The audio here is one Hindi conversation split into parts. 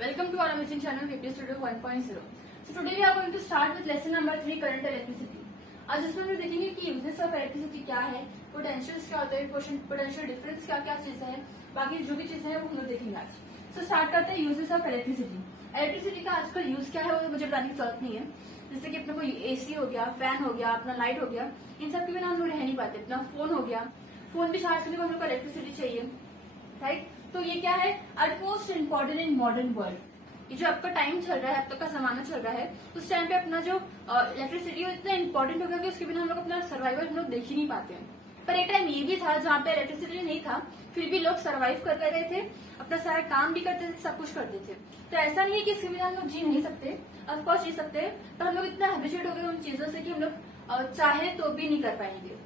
Welcome to our amazing channel VP Studio 1.0. So today we are going to start with lesson number 3 current electricity. आज इसमें हम देखेंगे कि यूजेस ऑफ इलेक्ट्रिसिटी क्या है, पोटेंशियल्स क्या होते हैं, पोटेंशियल डिफरेंस क्या क्या चीजें हैं, बाकी जो भी चीजें हैं वो हम लोग देखेंगे आज. सो स्टार्ट करते हैं यूजेस ऑफ इलेक्ट्रिसिटी. इलेक्ट्रिसिटी का आजकल यूज क्या है वो मुझे बताने की जरूरत नहीं है. जैसे कि अपना कोई एसी हो गया, फैन हो गया, अपना लाइट हो गया, इन सब के बिना हम लोग रह नहीं पाते. अपना फोन हो गया, फोन भी चार्ज करने को हम लोग को इलेक्ट्रिसिटी चाहिए, राइट. तो ये क्या है, utmost important in modern world. ये जो आपका टाइम चल रहा है, अब तक का जमाना चल रहा है, उस टाइम पे अपना जो इलेक्ट्रिसिटी इतना इंपॉर्टेंट हो गया कि उसके बिना हम लोग अपना सर्वाइवल हम लोग देख ही नहीं पाते हैं. पर एक टाइम ये भी था जहाँ पे इलेक्ट्रिसिटी नहीं था, फिर भी लोग सर्वाइव कर रहे थे, अपना सारा काम भी करते थे, सब कुछ करते थे. तो ऐसा नहीं है कि इसके बिना हम लोग जी नहीं सकते, ऑफकोर्स जी सकते हैं, पर हम लोग इतना हैबिचुएट हो गए उन चीजों से कि हम लोग चाहे तो भी नहीं कर पाएंगे.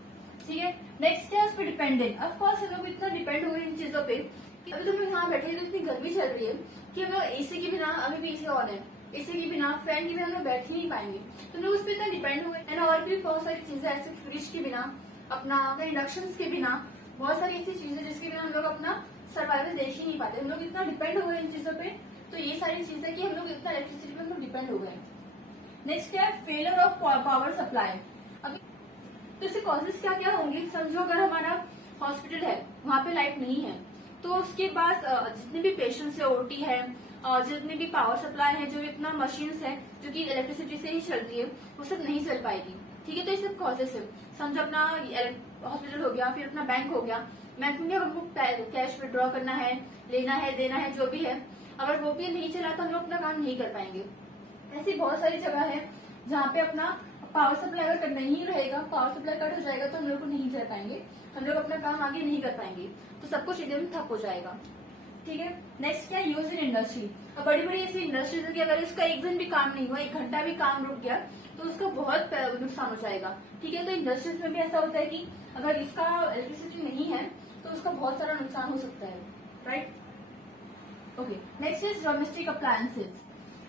ठीक है. नेक्स्ट है उस पर डिपेंडेंट. ऑफकोर्स हम लोग इतना डिपेंड हो गए इन चीजों पे. अभी तुम लोग यहाँ बैठे हैं तो इतनी गर्मी चल रही है कि हम लोग एसी के बिना, अभी भी एसी ऑन है, एसी के बिना, फैन के बिना हम लोग बैठ ही नहीं पाएंगे. तो हम लोग उस पर इतना डिपेंड हो गए. एंड और भी बहुत सारी चीजें ऐसे, फ्रिज के बिना, अपना इंडक्शन के बिना, बहुत सारी ऐसी चीजें जिसके बिना हम लोग अपना सर्वाइवल देख ही नहीं पाते. हम लोग इतना डिपेंड हो गए इन चीजों पे. तो ये सारी चीजें कि हम लोग इतना इलेक्ट्रिसिटी पे हम लोग डिपेंड हो गए. नेक्स्ट क्या है, फेलियर ऑफ पावर सप्लाई. अभी तो इससे कॉजेज क्या क्या होंगे. समझो अगर हमारा हॉस्पिटल है, वहाँ पे लाइट नहीं है, तो उसके बाद जितने भी पेशेंट्स है, ओटी है, और जितनी भी पावर सप्लाई है, जो इतना मशीन्स है जो कि इलेक्ट्रिसिटी से ही चलती है, वो सब नहीं चल पाएगी. ठीक है. तो ये सब कॉजेस है. समझो अपना हॉस्पिटल हो गया, फिर अपना बैंक हो गया. बैंक में हमको कैश विड्रॉ करना है, लेना है, देना है, जो भी है, अगर वो भी नहीं चला तो हम लोग अपना काम नहीं कर पाएंगे. ऐसी बहुत सारी जगह है जहाँ पे अपना पावर सप्लाई अगर नहीं रहेगा, पावर सप्लाई कट हो जाएगा तो हम लोग को नहीं चल पाएंगे, हम लोग अपना काम आगे नहीं कर पाएंगे. तो सब कुछ एकदम ठप हो जाएगा. ठीक है. नेक्स्ट क्या, यूज इन इंडस्ट्री. अब बड़ी बड़ी ऐसी इंडस्ट्रीज है कि अगर इसका एक दिन भी काम नहीं हुआ, एक घंटा भी काम रुक गया, तो उसका बहुत नुकसान हो जाएगा. ठीक है. तो इंडस्ट्रीज में भी ऐसा होता है कि अगर इसका इलेक्ट्रिसिटी नहीं है तो उसका बहुत सारा नुकसान हो सकता है, right. Okay. Next is domestic appliances.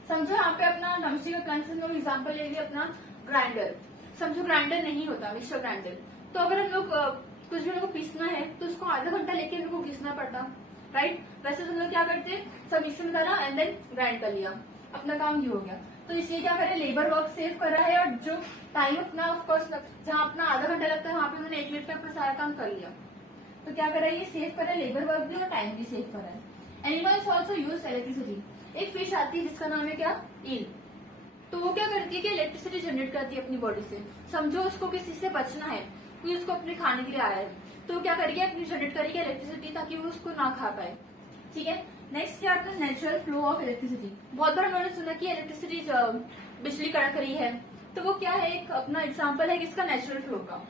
समझो यहाँ पे अपना डोमेस्टिक अप्लायंसेज में एग्जाम्पल ले लिया अपना ग्राइंडर. समझो ग्राइंडर नहीं होता, मिक्सर ग्राइंडर. तो अगर हम लोग कुछ भी लोग पीसना है तो उसको आधा घंटा लेके हम लोग को पीसना पड़ता, राइट. वैसे तो हम लोग क्या करते, सब मिक्सर में डाला एंड देन ग्राइंड कर लिया, अपना काम ये हो गया. तो इसलिए क्या करें, लेबर वर्क सेव कर रहा है, और जो टाइम अपना ऑफकोर्स जहाँ अपना आधा घंटा लगता है वहाँ पे उन्होंने 1 मिनट में अपना सारा काम कर लिया. तो क्या कर रहा है, ये सेव कर रहा है, लेबर वर्क भी और टाइम भी सेव कर रहा है. Animals also use electricity. एक फिश आती है जिसका नाम है क्या, ईल. तो वो क्या करती है कि इलेक्ट्रिसिटी जनरेट करती है अपनी बॉडी से. समझो उसको किसी से बचना है, कोई उसको अपने खाने के लिए आया है, तो क्या करेगी, अपनी जनरेट करेगी इलेक्ट्रिसिटी ताकि वो उसको ना खा पाए. ठीक है. नेक्स्ट क्या अपना नेचुरल फ्लो ऑफ इलेक्ट्रिसिटी. बहुत बार उन्होंने सुना कि इलेक्ट्रिसिटी बिजली कड़क रही है, तो वो क्या है, एक अपना एग्जाम्पल है किसका, नेचुरल फ्लो का.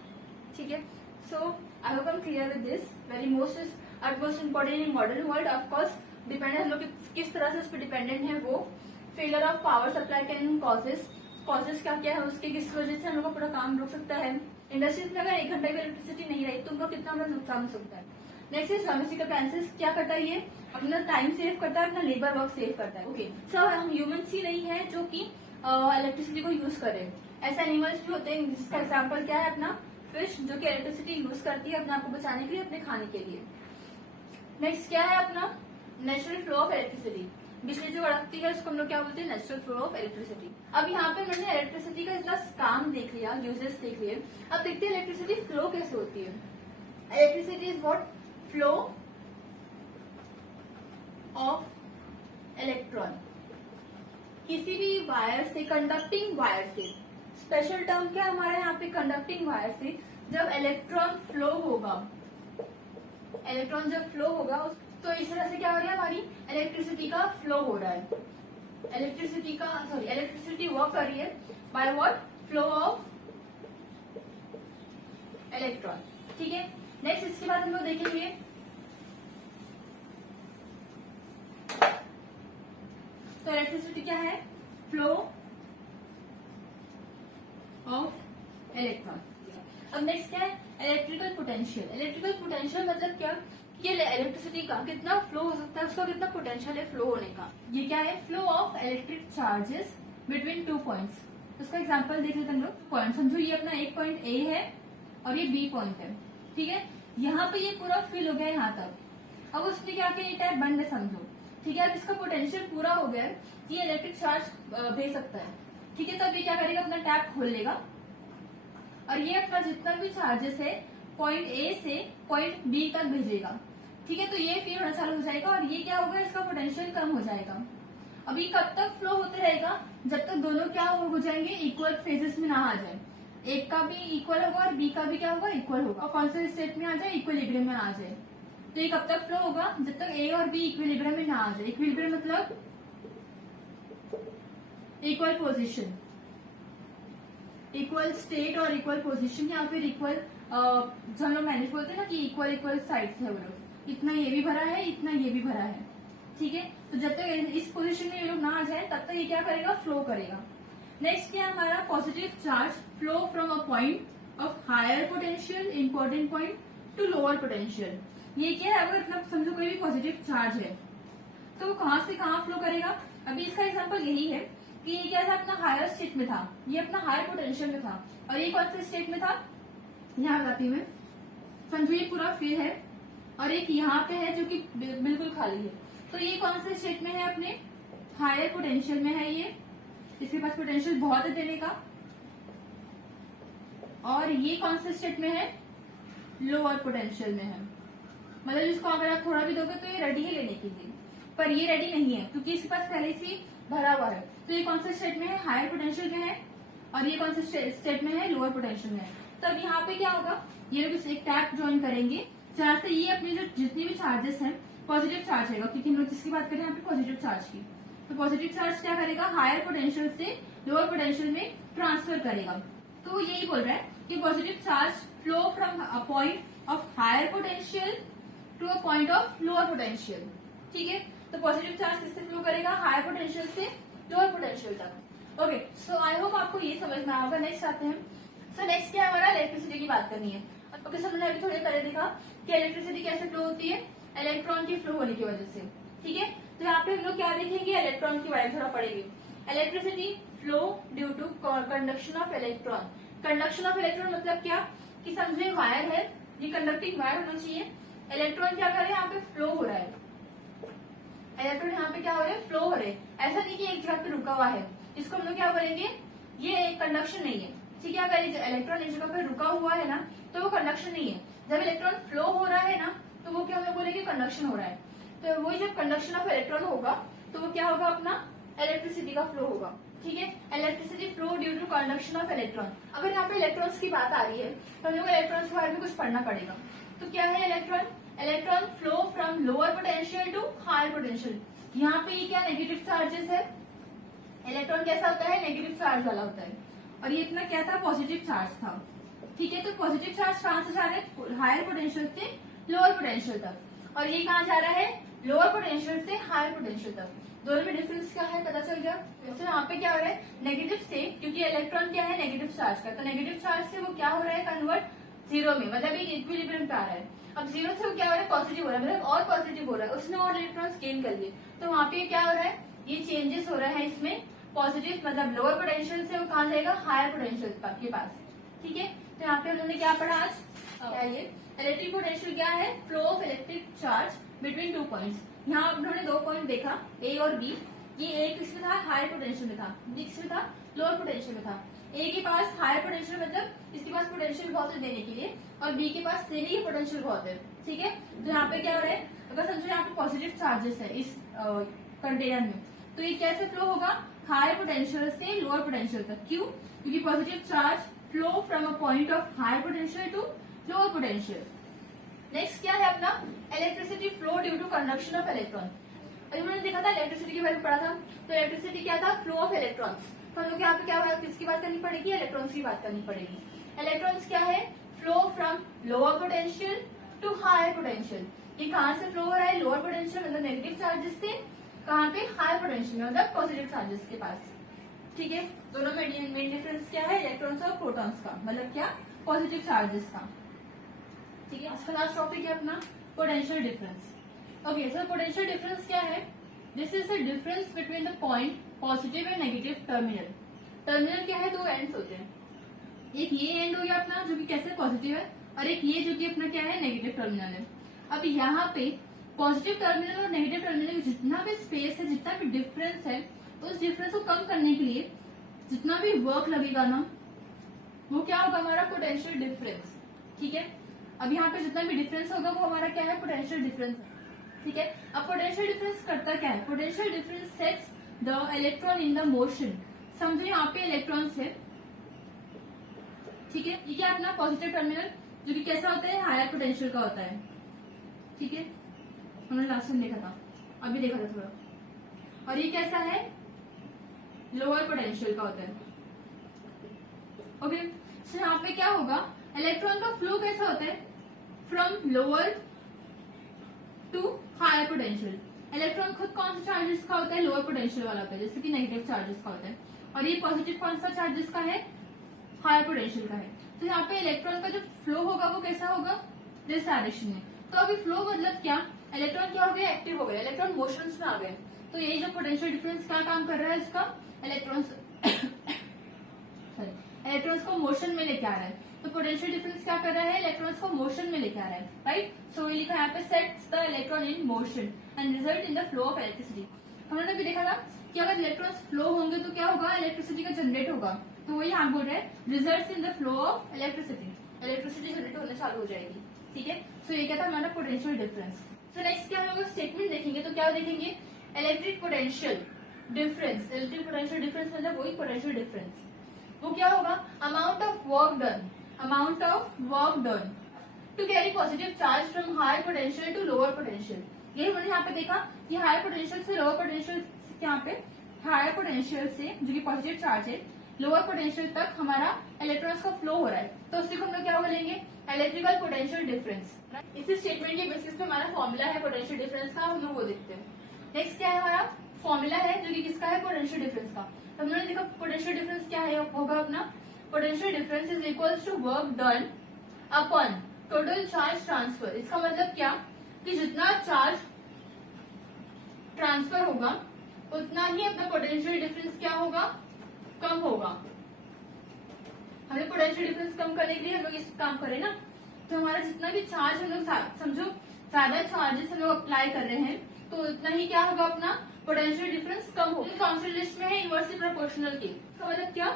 ठीक है. So I hope I am clear with this. Very most is utmost important in modern world. Of course dependent हम लोग किस तरह से उस पर डिपेंडेंट है. वो failure of power supply can causes क्या क्या है उसके, किस वजह से हम लोग का पूरा काम रुक सकता है. इंडस्ट्रीज में अगर 1 घंटे की इलेक्ट्रिसिटी नहीं रही तो उनको कितना बड़ा नुकसान हो सकता है. Next is domestic appliances. क्या करता है, ये अपना टाइम सेव करता है, अपना लेबर वर्क सेव करता है. ओके. सो हम ह्यूमंस ही नहीं है जो कि इलेक्ट्रिसिटी को यूज करें. ऐसे एनिमल्स भी होते हैं जिसका एग्जाम्पल क्या है, अपना फिश, जो कि इलेक्ट्रिसिटी यूज करती है अपने आप को बचाने के लिए, अपने खाने के लिए. नेक्स्ट क्या है अपना नेचुरल फ्लो ऑफ इलेक्ट्रिसिटी. बिजली जो कड़कती है उसको हम लोग क्या बोलते हैं, नेचुरल फ्लो ऑफ इलेक्ट्रिसिटी. अब यहाँ पे मैंने इलेक्ट्रिसिटी का इतना काम देख लिया, यूजेस देख लिए. अब देखते हैं इलेक्ट्रिसिटी फ्लो कैसे होती है. Electricity is what, flow of electron. किसी भी वायर से, कंडक्टिंग वायर से, स्पेशल टर्म क्या हमारे यहाँ पे, कंडक्टिंग वायर से जब इलेक्ट्रॉन फ्लो होगा, इलेक्ट्रॉन जब फ्लो होगा तो इस तरह से क्या हो रहा है, हमारी इलेक्ट्रिसिटी का फ्लो हो रहा है. इलेक्ट्रिसिटी वर्क कर रही है by what, flow of electron. ठीक है. नेक्स्ट इसके बाद हम लोग देखेंगे तो इलेक्ट्रिसिटी क्या है, फ्लो ऑफ इलेक्ट्रॉन. अब नेक्स्ट क्या है, इलेक्ट्रिकल पोटेंशियल. इलेक्ट्रिकल पोटेंशियल मतलब क्या, ये इलेक्ट्रिसिटी का कितना फ्लो हो सकता है, उसका कितना पोटेंशियल है फ्लो होने का. ये क्या है, flow of electric charges between 2 points. उसका एग्जांपल देख लेते हैं हम लोग. पॉइंट समझो ये अपना एक पॉइंट ए है और ये बी पॉइंट है. ठीक है. यहाँ पे ये पूरा फिल हो गया यहाँ तक. अब उसने क्या किया, ये टैप बंद है समझो, ठीक है, अब इसका पोटेंशियल पूरा हो गया है, ये इलेक्ट्रिक चार्ज भेज सकता है। ठीक है, तो अब ये क्या करेगा, अपना टैप खोल लेगा और ये अपना जितना भी चार्जेस है पॉइंट ए से पॉइंट बी तक भेजेगा। ठीक है, तो ये फिर होना चालू हो जाएगा और ये क्या होगा, इसका पोटेंशियल कम हो जाएगा। अब ये कब तक फ्लो होते रहेगा, जब तक दोनों क्या हो जाएंगे, इक्वल फेजेस में ना आ जाए। एक का भी इक्वल होगा और बी का भी क्या होगा, इक्वल होगा, और कौन से स्टेट में आ जाए, इक्विलिब्रियम में आ जाए। तो ये कब तक फ्लो होगा, जब तक ए और बी इक्विलिब्रियम में ना आ जाए। इक्विलिब्रियम मतलब इक्वल पोजीशन, इक्वल स्टेट और इक्वल पोजीशन, या फिर इक्वल जो हम लोग मैनेज बोलते हैं ना कि इक्वल इक्वल साइड्स है वो लोग, इतना ये भी भरा है, इतना ये भी भरा है। ठीक है, तो जब तक इस पोजीशन में ये लोग ना आ जाए तब तक ये क्या करेगा, फ्लो करेगा। नेक्स्ट क्या हमारा, positive charge flow from a point of higher potential important point to lower potential. ये क्या है, अगर मतलब समझो कोई भी पॉजिटिव चार्ज है तो वो कहां से कहां फ्लो करेगा। अभी इसका एग्जांपल यही है कि ये क्या था, अपना हायर स्टेट में था, ये अपना हायर पोटेंशियल में था, और ये कौन से स्टेट में था, यहाँ बताती हूँ मैं। समझो ये पूरा फिर है और एक यहाँ पे है जो कि बिल्कुल खाली है, तो ये कौन से स्टेट में है, अपने हायर पोटेंशियल में है। ये इसके पास पोटेंशियल बहुत है देने का, और ये कौन से स्टेट में है, लोअर पोटेंशियल में है। मतलब इसको अगर आप थोड़ा भी दोगे तो ये रेडी है लेने के लिए, पर ये रेडी नहीं है क्योंकि इसके पास पहले से भरा हुआ है। तो ये कौन से स्टेट में है, हायर पोटेंशियल में है, और ये कौन से स्टेट में है, लोअर पोटेंशियल में है। तो अब यहाँ पे क्या होगा, ये लोग एक टैप ज्वाइन करेंगे जहां से ये अपने जो जितनी भी चार्जेस हैं, पॉजिटिव चार्ज है क्योंकि हम लोग जिसकी बात करें यहाँ पे पॉजिटिव चार्ज की, तो पॉजिटिव चार्ज क्या करेगा, हायर पोटेंशियल से लोअर पोटेंशियल में ट्रांसफर करेगा। तो यही बोल रहा है कि positive charge flow from a point of higher potential to a point of lower potential. ठीक है, तो पॉजिटिव चार्ज किससे फ्लो करेगा, हायर पोटेंशियल से लोअर पोटेंशियल तक। ओके, सो आई होप आपको ये समझ में आएगा। नेक्स्ट आते हैं। सो नेक्स्ट क्या हमारा, इलेक्ट्रिसिटी की बात करनी है। ओके, सो हमने अभी थोड़ी पहले देखा कि इलेक्ट्रिसिटी कैसे फ्लो होती है, इलेक्ट्रॉन की फ्लो होने की वजह से। ठीक है, तो यहाँ पे हम लोग क्या देखेंगे, इलेक्ट्रॉन की बारे में थोड़ा पढ़ेंगे। Electricity flow due to conduction of electron. Conduction of electron मतलब क्या, कि समझे वायर है, ये कंडक्टिंग वायर होना चाहिए, इलेक्ट्रॉन क्या कर रहे हैं, यहाँ पे फ्लो हो रहा है, इलेक्ट्रॉन यहाँ पे क्या हो रहे हैं, फ्लो हो रहे हैं। ऐसा नहीं कि एक जगह पे रुका हुआ है, इसको हम लोग क्या बोलेंगे, ये एक कंडक्शन नहीं है। ठीक है, अगर इलेक्ट्रॉन एक जगह पे रुका हुआ है ना तो वो कंडक्शन नहीं है। जब इलेक्ट्रॉन फ्लो हो रहा है ना तो वो क्या हम लोग बोलेंगे, कंडक्शन हो रहा है। तो वही जब कंडक्शन ऑफ इलेक्ट्रॉन होगा तो वो क्या होगा, अपना इलेक्ट्रिसिटी का फ्लो होगा। ठीक है, electricity flow due to conduction of electron. अगर यहाँ पे इलेक्ट्रॉन्स की बात आ रही है तो हम लोग इलेक्ट्रॉन्स के बारे में कुछ पढ़ना पड़ेगा। तो क्या है electron, electron flow from lower potential to higher potential. यहाँ पे ये क्या नेगेटिव चार्जेस है, इलेक्ट्रॉन कैसा होता है, नेगेटिव चार्ज वाला होता है, और ये इतना क्या था, पॉजिटिव चार्ज था। ठीक है, तो पॉजिटिव चार्ज कहाँ से जा रहा है, हायर पोटेंशियल से लोअर पोटेंशियल तक, और ये कहाँ जा रहा है, लोअर पोटेंशियल से हायर पोटेंशियल तक। दोनों में डिफरेंस क्या है पता चल गया। तो यहाँ पे क्या हो रहा है, नेगेटिव से, क्योंकि इलेक्ट्रॉन क्या है, नेगेटिव चार्ज का, तो नेगेटिव चार्ज से वो क्या हो रहा है, कन्वर्ट जीरो में, मतलब एक इक्विलिब्रियम पे आ रहा है। अब जीरो से वो क्या हो रहा है, पॉजिटिव हो रहा है, मतलब और पॉजिटिव हो रहा है, उसने और इलेक्ट्रॉन्स गेन कर लिए। तो वहाँ पे क्या हो रहा है, ये चेंजेस हो रहा है इसमें, पॉजिटिव मतलब लोअर पोटेंशियल से वो कहाँ जाएगा, हायर पोटेंशियल के पास। ठीक है, तो यहाँ पे उन्होंने क्या पढ़ा आज, क्या ये इलेक्ट्रिक पोटेंशियल क्या है, flow of electric charge between two points. यहाँ उन्होंने दो पॉइंट देखा, ए और बी। ये ए किसमें था, हायर पोटेंशियल में था, बी किसमें था, लोअर पोटेंशियल में था। ए के पास हायर पोटेंशियल मतलब इसके पास पोटेंशियल बहुत है देने के लिए, और बी के पास देने की पोटेंशियल बहुत है। ठीक है, तो यहाँ पे क्या हो रहा है, अगर समझो यहाँ पे पॉजिटिव चार्जेस है इस कंटेनर में, तो ये कैसे फ्लो होगा, हायर पोटेंशियल से लोअर पोटेंशियल तक। क्यों, क्योंकि positive charge flow from a point of higher potential to lower potential. Next क्या है अपना, electricity flow due to conduction of electron. हमने देखा था इलेक्ट्रिसिटी के बारे में पढ़ा था, तो इलेक्ट्रिसिटी क्या था, फ्लो ऑफ इलेक्ट्रॉन्स। तो हम लोग यहाँ पे क्या किसकी बात करनी पड़ेगी, इलेक्ट्रॉन्स की बात करनी पड़ेगी। इलेक्ट्रॉन्स क्या है, flow from lower potential to higher potential. ये कहाँ से फ्लो हो रहा है, लोअर पोटेंशियल मतलब नेगेटिव चार्जेस से, कहाँ पे, हायर पोटेंशियल मतलब पॉजिटिव चार्जेस के पास। ठीक है, दोनों में मेन डिफरेंस क्या है, इलेक्ट्रॉन्स और प्रोटॉन्स का, मतलब क्या, पॉजिटिव चार्जेस का। ठीक है, आज का लास्ट टॉपिक है अपना potential difference. Okay, so potential difference क्या है, this is the difference between the point positive and negative terminal. Terminal क्या है, दो एंड्स होते हैं, एक ये एंड हो गया अपना जो कि कैसे पॉजिटिव है, और एक ये जो कि अपना क्या है, नेगेटिव टर्मिनल है। अब यहाँ पे पॉजिटिव टर्मिनल और नेगेटिव टर्मिनल में जितना भी स्पेस है, जितना भी डिफरेंस है, उस डिफरेंस को कम करने के लिए जितना भी वर्क लगेगा ना, वो क्या होगा, हमारा पोटेंशियल डिफरेंस। ठीक है, अब यहाँ पे जितना भी डिफरेंस होगा वो हमारा क्या है, पोटेंशियल डिफरेंस है। ठीक है, अब पोटेंशियल डिफरेंस करता क्या है, potential difference sets the electron in the motion. समझो यहाँ पे इलेक्ट्रॉन्स है, ठीक है, ये क्या अपना पॉजिटिव टर्मिनल जो कि कैसा होता है, हायर पोटेंशियल का होता है। ठीक है, हमने लास्ट टाइम देखा था, अभी देखा था थोड़ा। और ये कैसा है, लोअर पोटेंशियल का होता है। ओके, सो यहाँ पे क्या होगा, इलेक्ट्रॉन का फ्लो कैसा होता है, from lower to higher potential. Electron खुद कौन सा चार्जेस का होता है, लोअर पोटेंशियल वाला होता है, जैसे कि नेगेटिव चार्जेस का होता है। और ये पॉजिटिव कौन सा चार्जेस का है, हायर पोटेंशियल का है। तो यहाँ पे इलेक्ट्रॉन का जो फ्लो होगा वो कैसा होगा, दिस डायरेक्शन में। तो अभी फ्लो मतलब क्या, इलेक्ट्रॉन क्या हो गया, एक्टिव हो गया, इलेक्ट्रॉन मोशन में आ गए। तो यही जो पोटेंशियल डिफरेंस क्या काम कर रहा है, इसका इलेक्ट्रॉन्स इलेक्ट्रॉन्स को मोशन में लेके आ रहा है। तो पोटेंशियल डिफरेंस क्या कर रहा है, इलेक्ट्रॉन्स को मोशन में लेके आ रहा है, राइट। सो ये लिखा है यहाँ पे, sets the electron in motion and result in the flow of electricity. हमने भी देखा था कि अगर इलेक्ट्रॉन्स फ्लो होंगे तो क्या होगा, इलेक्ट्रिसिटी का जनरेट होगा। तो वही यहाँ बोल रहे हैं, result in the flow of electricity, electricity generate होने चालू हो जाएगी। ठीक है, सो ये क्या था हमारा पोटेंशियल डिफरेंस। सो नेक्स्ट क्या हम लोग स्टेटमेंट देखेंगे, तो क्या देखेंगे, electric potential difference. Electric potential difference मतलब वही पोटेंशियल डिफरेंस, वो क्या होगा, amount of work done, amount of work done to carry positive charge from higher potential to lower potential. यही हमने यहाँ पे देखा कि हायर पोटेंशियल से लोअर पोटेंशियल, यहाँ पे हायर पोटेंशियल से जो कि पॉजिटिव चार्ज है, लोअर पोटेंशियल तक हमारा इलेक्ट्रॉन्स का फ्लो हो रहा है। तो उससे हम लोग क्या बोलेंगे, इलेक्ट्रिकल पोटेंशियल डिफरेंस। इसी स्टेटमेंट के बेसिस पे हमारा फॉर्मूला है पोटेंशियल डिफरेंस का, हम लोग वो देखते हैं। नेक्स्ट क्या है, हमारा फॉर्मूला है जो कि किसका है, पोटेंशियल डिफरेंस का। तो हमने देखा पोटेंशियल डिफरेंस क्या है, होगा अपना potential difference is equals to work done upon total charge transfer. इसका मतलब क्या, कि जितना चार्ज ट्रांसफर होगा उतना ही अपना पोटेंशियल डिफरेंस क्या होगा, कम होगा। हमें पोटेंशियल डिफरेंस कम करने के लिए हम लोग इस काम करें ना, तो हमारा जितना भी चार्ज हम लोग, समझो ज्यादा चार्जेस हम लोग अप्लाई कर रहे हैं, तो उतना ही क्या होगा, अपना पोटेंशियल डिफरेंस कम होगा। काउंसिल लिस्ट में है इनवर्सली प्रोपोर्शनल के, तो मतलब क्या,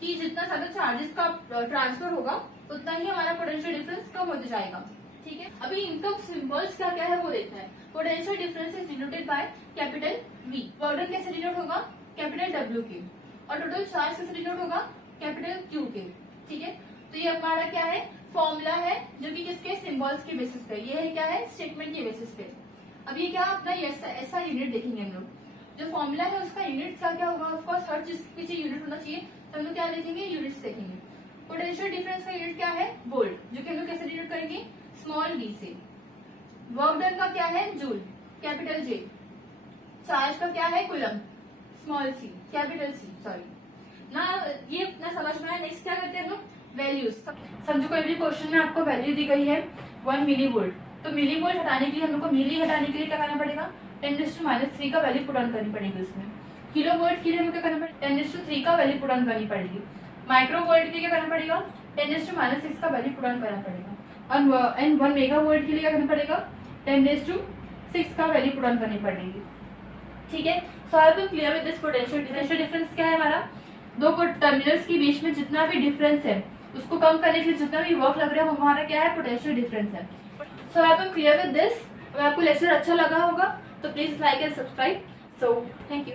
कि जितना ज्यादा चार्जेस का ट्रांसफर होगा उतना ही हमारा पोटेंशियल डिफरेंस कम होता जाएगा। ठीक है, अभी इनका सिंबल्स क्या क्या है वो देखना है। Potential difference is denoted by capital V. Work done कैसे डिनोट होगा, कैपिटल डब्ल्यू के। और टोटल चार्ज कैसे डिनोट होगा, कैपिटल क्यू के। ठीक है, तो ये हमारा क्या है, फॉर्मूला है जो कि किसके, सिंबल्स के बेसिस पे। ये है क्या है, स्टेटमेंट के बेसिस पे। अब ये क्या अपना ऐसा यूनिट देखेंगे हम लोग, जो फॉर्मूला है उसका यूनिट क्या क्या होगा। ऑफकोर्स हर चीज के पीछे यूनिट होना चाहिए, तो हम लोग क्या देखेंगे, यूनिट्स देखेंगे। पोटेंशियल डिफरेंस का यूनिट क्या है, वोल्ट, जो कि हम लोग कैसे डिनोट करेंगे, स्मॉल वी से। वर्क डन का क्या है, जूल, कैपिटल जे। चार्ज का क्या है, coulomb, small C, capital C, sorry ना। ये इतना समझ में आया। नेक्स्ट क्या करते हैं हम लोग, वैल्यूज। समझो कोई भी क्वेश्चन में आपको वैल्यू दी गई है 1 मिली वोल्ट, तो मिली वोल्ट हटाने के लिए हम लोग को मिली हटाने के लिए क्या करना पड़ेगा, 10⁻³ का वैल्यू पुट ऑन करनी पड़ेगी उसमें। किलो वोल्ट के लिए हमें क्या करना पड़ेगा, 10⁻³ का वैल्यू पुट ऑन करनी पड़ेगी। माइक्रो वोल्ट के लिए क्या करना पड़ेगा, 10⁻6 का वैल्यू पुट ऑन करना पड़ेगा। और 1 मेगा वोल्ट के लिए क्या करना पड़ेगा, 10⁻6 का वैल्यू पुट ऑन करनी पड़ेगी। ठीक है, so I will clear with this potential difference क्या है, हमारा दो टर्मिनल्स के बीच में जितना भी डिफरेंस है उसको कम करने के लिए जितना भी वर्क लग रहा है वो हमारा क्या है, पोटेंशियल डिफरेंस है। So I will clear with this. अगर आपको लेक्चर अच्छा लगा होगा तो please like and subscribe. So thank you.